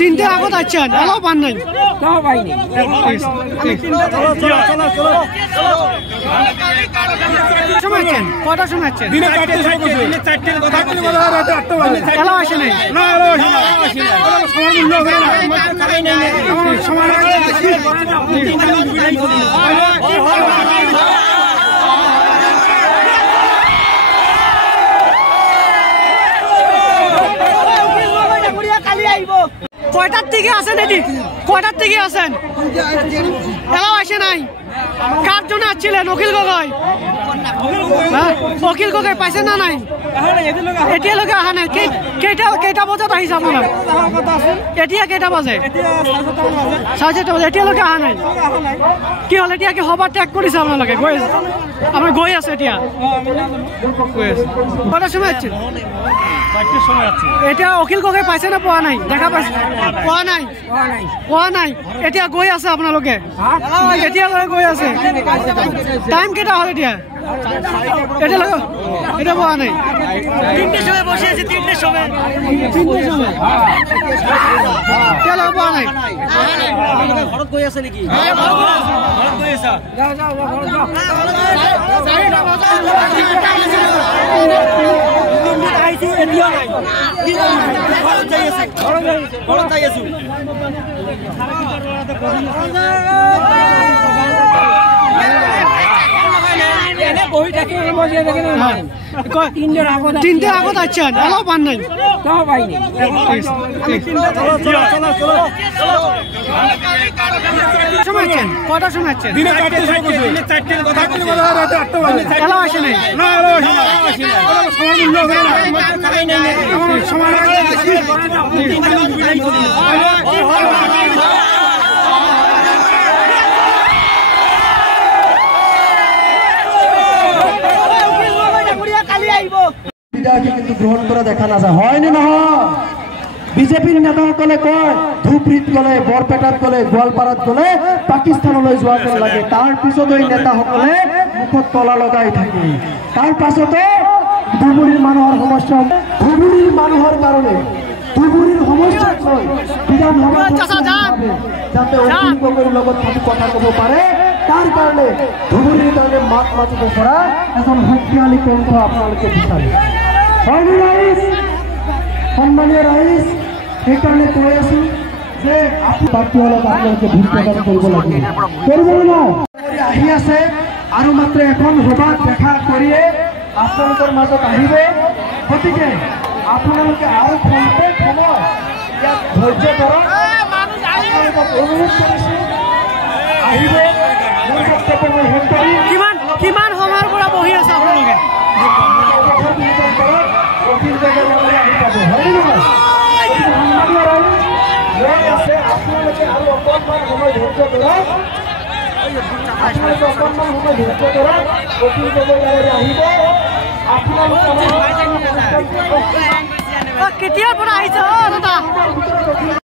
তিনটে আগত আছেন এলাও পান নাই কটার সময় আছেন এলাও আসে নাই কয়টার থেকে আসেন এটি কয়টার থেকে আসেন এলাও আসে নাই কার জন্য আসছিলেন অখিল গগৈ অখিল গগৈ পাইছে না নাই এতিয়ালৈকে অহা নাই কেইটা বজাত আহিছে আপোনাৰ এতিয়া কেইটা বাজে 7:30 বজাত এতিয়ালৈকে অহা নাই কি হ'ল এতিয়া কি সভা ত্যাগ কৰিছে আপোনালোকে গৈ আছে আপুনি গৈ আছে এতিয়া গৈ আছে কটাৰ সময় আছিল এতিয়া অখিল গগৈ পাইছে না পোৱা নাই দেখা পাইছে পোৱা নাই এতিয়া গৈ আছে আপোনালোকে এতিয়া গৈ আছে টাইম কেইটা হ'ল এতিয়া এটা পোৱা নাই তিনটে সময় বসে আছে তিনটে সময় এতিয়ালৈকে পোৱা নাই ঘৰত গৈ আছে নেকি ঘৰত গৈ আছা তিনটে আগত আছেন এলাও পান নাই কটার সময় আছেন এলাও আসে নাই কিন্তু গ্রহণ করা দেখা না যায় হয় না নহয় বিজেপির নেতাসকলে কয় ধুবুৰীত গলে বৰপেটাত গলে গোৱালপাৰাত গলে পাকিস্তানলৈ যোৱা যেন লাগে তাৰ পিছত এই নেতাসকলে মুখত তলা লগাই থাকে তাৰ পাছতে ধুবুৰীৰ মানুহৰ সমস্যা ধুবুৰীৰ মানুহৰ কাৰণে ধুবুৰীৰ সমস্যাক লৈ বিধানসভাত যাতে অখিল গগৈৰ লগত কথা ক'ব পাৰে তাৰ কাৰণে ধুবুৰীৰ কাৰণে মাত মাতিব পৰা এজন শক্তিশালী কণ্ঠ আপোনালোকে বিচাৰে সম্মানীয় ৰাইজ সেইকাৰণে কৈ আছো যে আপোনালোকে ভোটদান কৰিব লাগিব আহি আছে আৰু মাত্ৰ এখন সভাত দেখা কৰিয়ে আপোনালোকৰ মাজত আহিবে গতিকে আপোনালোকে আৰু খন্তেক সময় ইয়াত ধৈৰ্য ধৰক অনুৰোধ কৰিছো আহিবে কিমান সময়ৰ পৰা বহি আছে আপোনালোকে কেতিয়াৰ পৰা আহিছে